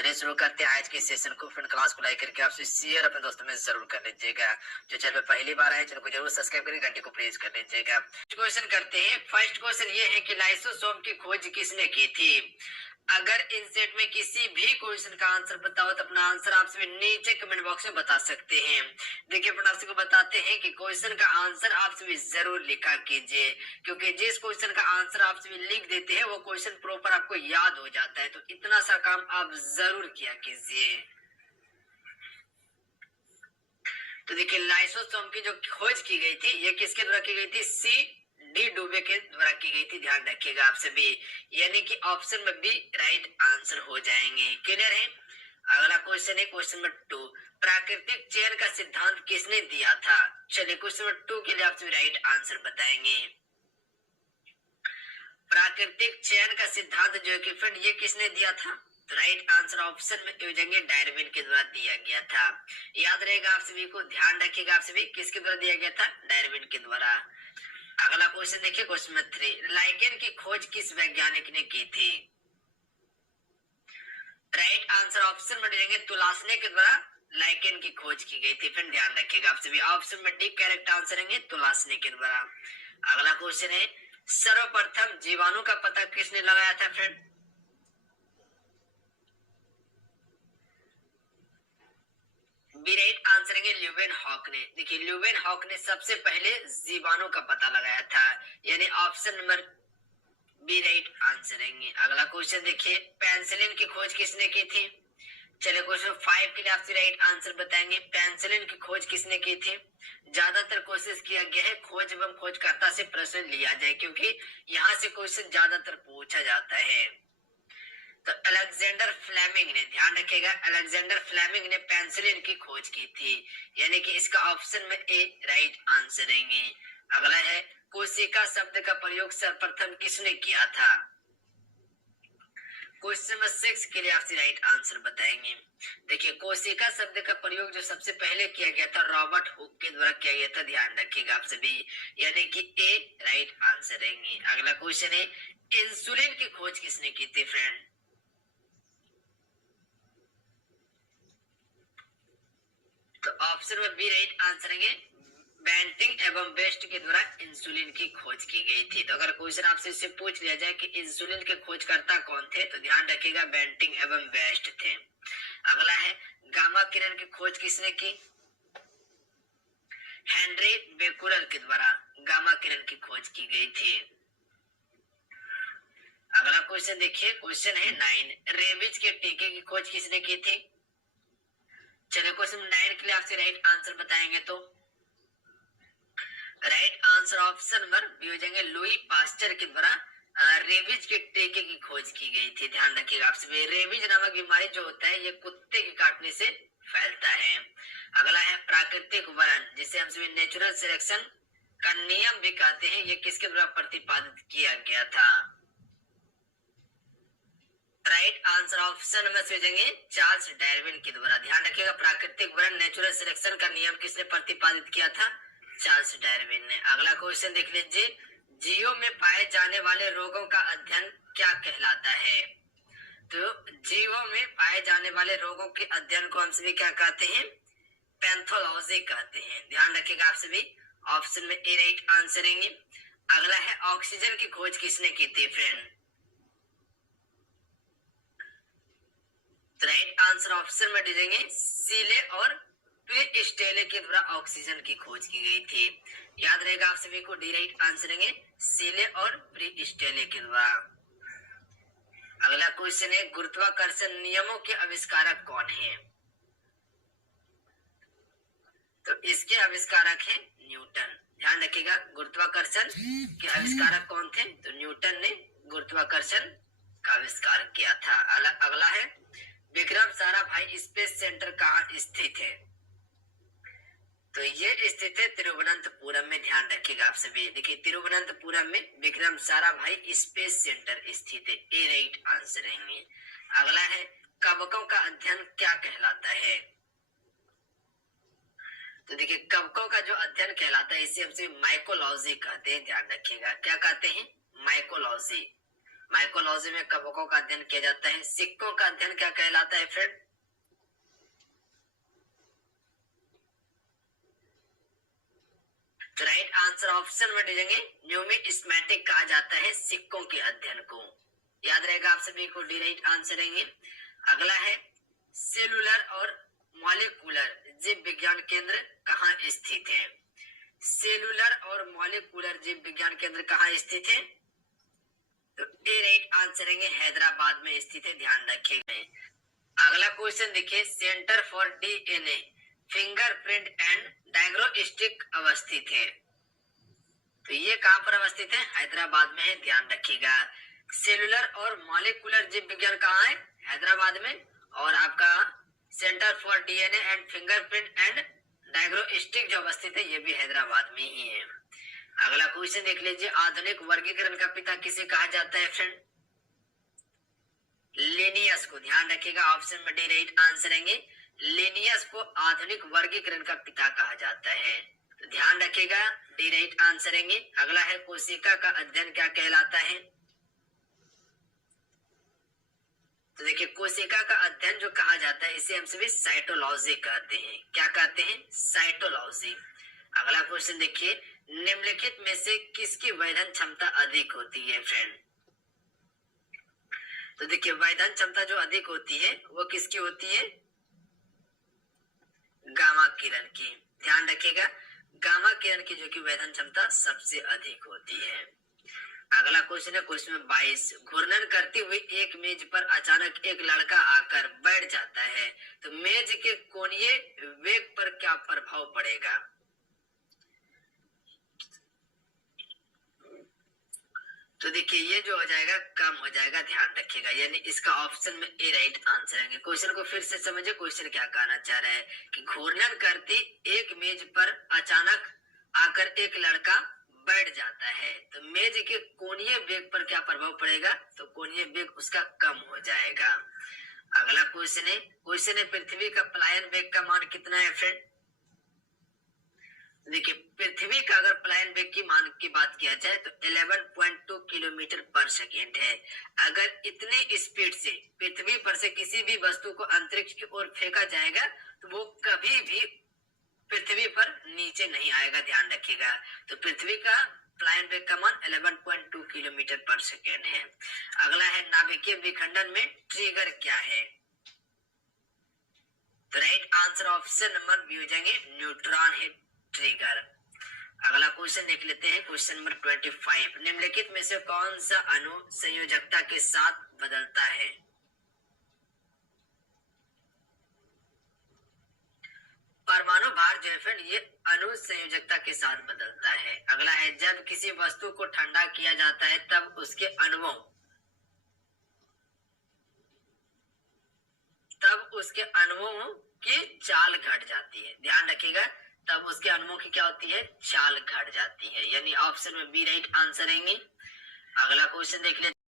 चलिए शुरू करते हैं आज के सेशन को। फ्रेंड क्लास को लाइक करके आपसे शेयर अपने दोस्तों में जरूर कर लीजिएगा। जो चैनल पे पहली बार आए चैनल को जरूर सब्सक्राइब करके घंटे को प्रेस कर लीजिएगा। क्वेश्चन करते हैं। फर्स्ट क्वेश्चन ये है कि लाइसोसोम की खोज किसने की थी। अगर इन सेट में किसी भी क्वेश्चन का आंसर बताओ तो अपना आंसर आप सभी नीचे कमेंट बॉक्स में बता सकते हैं। देखिए फ्रेंड, आप सबको बताते हैं कि क्वेश्चन का आंसर आप सभी जरूर लिखा कीजिए, क्योंकि जिस क्वेश्चन का आंसर आप सभी लिख देते हैं वो क्वेश्चन प्रॉपर आपको याद हो जाता है। तो इतना सा काम आप जरूर किया कीजिए। तो देखिए लाइसोसोम की जो खोज की गई थी ये किसके द्वारा की गई थी। डी डुबे के द्वारा की गई थी, ध्यान रखिएगा आप सभी। यानी कि ऑप्शन में बी राइट आंसर हो जाएंगे। क्लियर है। अगला क्वेश्चन है क्वेश्चन नंबर 2। प्राकृतिक चयन का सिद्धांत किसने दिया था। चलिए क्वेश्चन नंबर 2 के लिए आप सभी राइट आंसर बताएंगे। प्राकृतिक चयन का सिद्धांत जो है कि फ्रेंड ये किसने दिया था। तो राइट आंसर ऑप्शन में हो जाएंगे डार्विन के द्वारा दिया गया था। याद रहेगा आप सभी को, ध्यान रखिएगा आप सभी, किसके द्वारा दिया गया था, डार्विन के द्वारा। अगला क्वेश्चन देखिए क्वेश्चन नंबर 3। लाइकेन की खोज किस वैज्ञानिक ने की थी। राइट आंसर ऑप्शन में देंगे तुलासने के द्वारा लाइकेन की खोज की गई थी। फिर ध्यान रखिएगा आप सभी, ऑप्शन में डी करेक्ट आंसर रहेंगे तुलासने के द्वारा। अगला क्वेश्चन है सर्वप्रथम जीवाणु का पता किसने लगाया था। फ्रेंड बी राइट आंसर है ल्यूवेन हॉक ने। देखिए ल्यूवेन हॉक ने सबसे पहले जीवाणु का पता लगाया था, यानी option number B right answer है। अगला क्वेश्चन देखिए पेनिसिलिन की खोज किसने की थी। चलिए क्वेश्चन 5 के लिए आपसे राइट आंसर बताएंगे। पेनिसिलिन की खोज किसने की थी। ज्यादातर कोशिश किया गया है खोज एवं खोजकर्ता से प्रश्न लिया जाए, क्योंकि यहाँ से क्वेश्चन ज्यादातर पूछा जाता है। तो अलेक्जेंडर फ्लेमिंग ने, ध्यान रखिएगा, अलेक्जेंडर फ्लेमिंग ने पेनिसिलिन की खोज की थी, यानी कि इसका ऑप्शन में ए राइट आंसर रहेंगे। अगला है कोशिका शब्द का प्रयोग सर्वप्रथम किसने किया था। क्वेश्चन नंबर 6 के लिए आपसे राइट आंसर बताएंगे। देखिए कोशिका शब्द का प्रयोग जो सबसे पहले किया गया था रॉबर्ट हुक के द्वारा किया गया था, ध्यान रखिएगा आप सभी, यानी कि ए राइट आंसर रहेंगे। अगला क्वेश्चन है इंसुलिन की खोज किसने की थी। फ्रेंड तो ऑप्शन में बी राइट आंसर रहेंगे बेंटिंग एवं बेस्ट के द्वारा इंसुलिन की खोज की गई थी। तो अगर क्वेश्चन आपसे इससे पूछ लिया जाए कि इंसुलिन के खोजकर्ता कौन थे, तो ध्यान रखिएगा बेंटिंग एवं बेस्ट थे। अगला है गामा किरण की खोज किसने की। हेनरी बेकुरल के द्वारा गामा किरण की खोज की गई थी। अगला क्वेश्चन देखिए क्वेश्चन है 9। रेबीज के टीके की खोज किसने की थी। चलिए क्वेश्चन 9 के लिए आपसे राइट आंसर बताएंगे। तो right answer option number B हो जाएंगे लुई पास्चर के द्वारा रेबीज के टीके की खोज की गई थी। ध्यान रखिएगा आप सभी, रेबीज नामक बीमारी जो होता है ये कुत्ते के काटने से फैलता है। अगला है प्राकृतिक वरण, जिसे हम सभी नेचुरल सिलेक्शन का नियम भी कहते हैं, ये किसके द्वारा प्रतिपादित किया गया था। राइट आंसर ऑप्शन नंबर से हो जाएंगे चार्ल्स डार्विन के द्वारा। ध्यान रखिएगा प्राकृतिक वरण नेचुरल सिलेक्शन का नियम किसने प्रतिपादित किया था, चार्ल्स डार्विन ने। अगला क्वेश्चन देख लीजिए जीवों में पाए जाने वाले रोगों का अध्ययन क्या कहलाता है। तो जीवों में पाए जाने वाले रोगों के अध्ययन को हम सभी क्या कहते हैं, पैथोलॉजी कहते हैं। ध्यान रखिएगा आप सभी, ऑप्शन में ए राइट आंसर रहेंगे। अगला है ऑक्सीजन की खोज किसने की थी। फ्रेंड राइट आंसर ऑप्शन में दीजिएंगे सीले और स्टेले के द्वारा ऑक्सीजन की खोज की गई थी। याद रहेगा आप सभी को, डी राइट आंसर रहेंगे सीले और स्टेले के द्वारा। अगला क्वेश्चन है गुरुत्वाकर्षण नियमों के आविष्कारक कौन है। तो इसके आविष्कारक है न्यूटन। ध्यान रखिएगा गुरुत्वाकर्षण के आविष्कारक कौन थे, तो न्यूटन ने गुरुत्वाकर्षण का आविष्कार किया था। अगला है विक्रम साराभाई स्पेस सेंटर कहाँ स्थित है। तो ये स्थित है तिरुवनंतपुरम में। ध्यान रखिएगा आप सभी, देखिए तिरुवनंतपुरम में विक्रम साराभाई स्पेस सेंटर स्थित है, ए राइट आंसर रहेंगे। अगला है कवकों का अध्ययन क्या कहलाता है। तो देखिए कवकों का जो अध्ययन कहलाता है इसे हमसे माइकोलॉजी कहते हैं। ध्यान रखिएगा क्या कहते हैं, माइकोलॉजी। माइकोलॉजी में कवकों का अध्ययन किया जाता है। सिक्कों का अध्ययन क्या कहलाता है फ्रेंड? तो राइट आंसर ऑप्शन में दीजिएंगे न्यूमिस्मैटिक कहा जाता है सिक्कों के अध्ययन को। याद रहेगा आप सभी को, डी राइट आंसर रहेंगे। अगला है सेलुलर और मॉलिक्यूलर जीव विज्ञान केंद्र कहाँ स्थित है? सेलुलर और मॉलिक्यूलर जीव विज्ञान केंद्र कहाँ स्थित है? तो ए राइट आंसर रहेंगे हैदराबाद में स्थित है, ध्यान रखिएगा। अगला क्वेश्चन देखिए, centre for DNA fingerprint and diagnostic अवस्थित है, तो ये कहां पर अवस्थित है? हैदराबाद में है, ध्यान रखिएगा। सेलुलर और मॉलिक्यूलर जीव विज्ञान कहाँ है? हैदराबाद में। और आपका centre for DNA and fingerprint and diagnostic जो अवस्थित है ये भी हैदराबाद में ही है। अगला क्वेश्चन देख लीजिए, आधुनिक वर्गीकरण का पिता किसे कहा जाता है फ्रेंड? लिनियस को, ध्यान रखिएगा। ऑप्शन में डी राइट आंसर रहेंगे। लिनियस को आधुनिक वर्गीकरण का पिता कहा जाता है, तो ध्यान रखिएगा, डी राइट आंसर रहेंगे। अगला है कोशिका का अध्ययन क्या कहलाता है? तो देखिए कोशिका का अध्ययन जो कहा जाता है इसे हम सभी साइटोलॉजी कहते हैं। क्या कहते हैं? साइटोलॉजी। अगला क्वेश्चन देखिए, निम्नलिखित में से किसकी वेधन क्षमता अधिक होती है फ्रेंड? तो देखिए वेधन क्षमता जो अधिक होती है वो किसकी होती है? गामा किरण की, ध्यान रखिएगा। गामा किरण की जो कि वेधन क्षमता सबसे अधिक होती है। अगला क्वेश्चन है क्वेश्चन 22, घूर्णन करती हुई एक मेज पर अचानक एक लड़का आकर बैठ जाता है, तो मेज के कोणीय वेग पर क्या प्रभाव पड़ेगा? तो देखिए ये जो हो जाएगा कम हो जाएगा, ध्यान रखिएगा, यानी इसका ऑप्शन में ए राइट आंसर है। क्वेश्चन को फिर से समझिए, क्वेश्चन क्या कहना चाह रहा है कि घूर्णन करती एक मेज पर अचानक आकर एक लड़का बैठ जाता है, तो मेज के कोणीय वेग पर क्या प्रभाव पड़ेगा? तो कोणीय वेग उसका कम हो जाएगा। अगला क्वेश्चन है पृथ्वी का पलायन वेग का मान कितना है फ्रेंड? देखिए पृथ्वी का अगर पलायन वेग की मान की बात किया जाए तो 11.2 किलोमीटर पर सेकेंड है। अगर इतने स्पीड से पृथ्वी पर से किसी भी वस्तु को अंतरिक्ष की ओर फेंका जाएगा तो वो कभी भी पृथ्वी पर नीचे नहीं आएगा, ध्यान रखिएगा। तो पृथ्वी का पलायन वेग का मान 11.2 किलोमीटर पर सेकेंड है। अगला है नाभिकीय विखंडन में ट्रिगर क्या है? तो right answer option number B हो जाएंगे, न्यूट्रॉन है ट्रिगर। अगला क्वेश्चन देख लेते हैं, क्वेश्चन नंबर 25, निम्नलिखित में से कौन सा अणु संयोजकता के साथ बदलता है? परमाणु भार जो है फ्रेंड ये अणु संयोजकता के साथ बदलता है। अगला है जब किसी वस्तु को ठंडा किया जाता है तब उसके अणुओं की चाल घट जाती है, ध्यान रखिएगा, तब उसके अणुओं की क्या होती है? चाल घट जाती है, यानी ऑप्शन में बी राइट आंसर रहेंगे। अगला क्वेश्चन देख लेते